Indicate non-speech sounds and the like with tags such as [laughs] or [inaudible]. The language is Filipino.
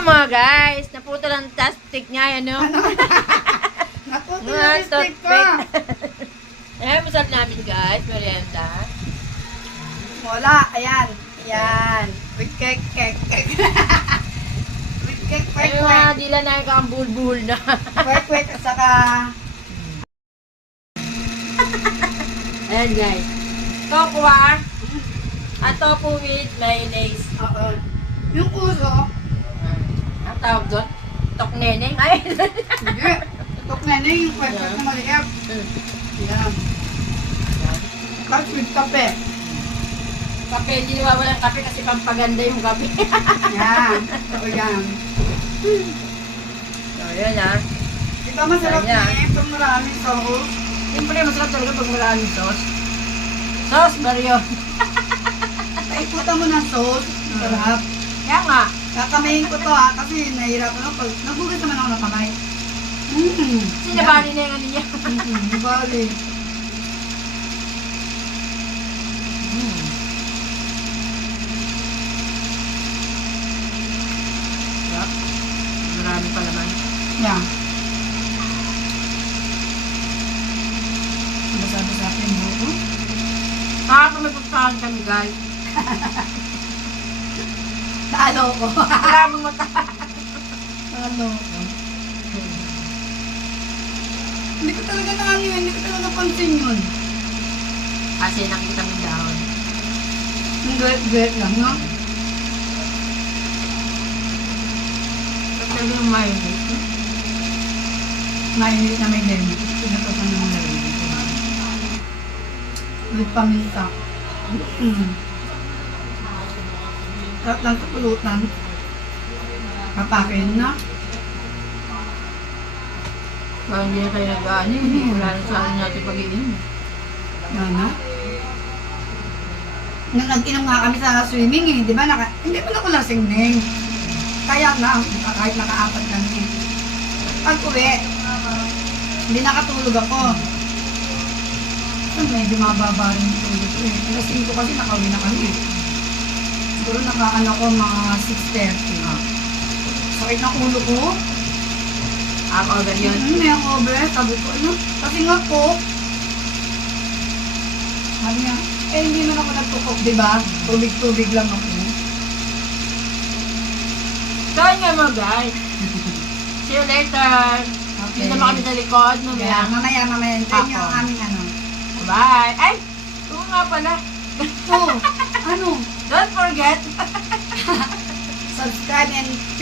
mga guys, naputo lang tastic niya, ano? [laughs] Naputo Mga na lipstick ko. Eh, [laughs] masal namin guys, merienda. Wala, ayan. Ayan. With cake, cake, cake. [laughs] With cake, Ay, kwek, mga kwek. dila na ikang bulbul na. Kwek, kwek, at saka... Ayan guys. Tofu ah. At tofu with mayonnaise. Oo. Yung uso, Ang tawag doon? Tok neneng. Ay! hindi. Tok na yung kwek na maliit. Ayan. Tapos with kape. kape, hindi nawawalan kape kasi pampaganda yung kape. [laughs] Yan. Oo, yan. so, yun ah. Di ba masarap Ayan. na eh? Pag maraming sauce. Siyempre, masarap talaga pag maraming sauce. Sauce, Mario. [laughs] Paikutan mo ng sauce. Sarap. Kaya nga. Kakamayin ko to ha, kasi nahihirapan ako. Pag nagugas naman ako ng kamay. Mm. Sinabali na yung ano niya. Mm, bali. Sarap. Marami pa naman. Yan. Basa-basa pa yung buko. Kahapon may puntahan kami guys. [laughs] Talo ko. Maraming mata. Talo ko. Hindi ko talaga na ano yun, hindi ko talaga pansin yun. Kasi nakita mo dahon. Ang great-great lang, no? Kasi yung mayonnaise. Mainit na may lemon. Pinatasan ng lemon. With paminta. Mm. Sarap lang sa pulutan. Papakin na. Parang hindi na kayo nag-ano eh. Wala na sa ano natin pag-iinom. Na. Nung nag-inom nga kami sa swimming eh, di ba? Naka, hindi pa ako lasing Neng. Kaya na, kahit nakaapat kami. Pag uwi, hindi nakatulog ako. Medyo mababa rin yung tulog ko eh. Alas 5 kasi nakauwi na kami. Siguro nakaano ko mga 6.30. Sakit ng ulo ko. Ako agad yun. Hmm, may hangover. Sabi ko, ano? Kasi nga po, sabi niya, eh hindi man ako nagtukok, di ba? Tubig-tubig lang ako. So, nga mga guys. [laughs] See you later. Okay. Dito naman kami sa likod. Kaya, Mamaya. mamaya, mamaya, niyo ang Ako. aming ano. Bye. Ay! Oo nga pala. [laughs] and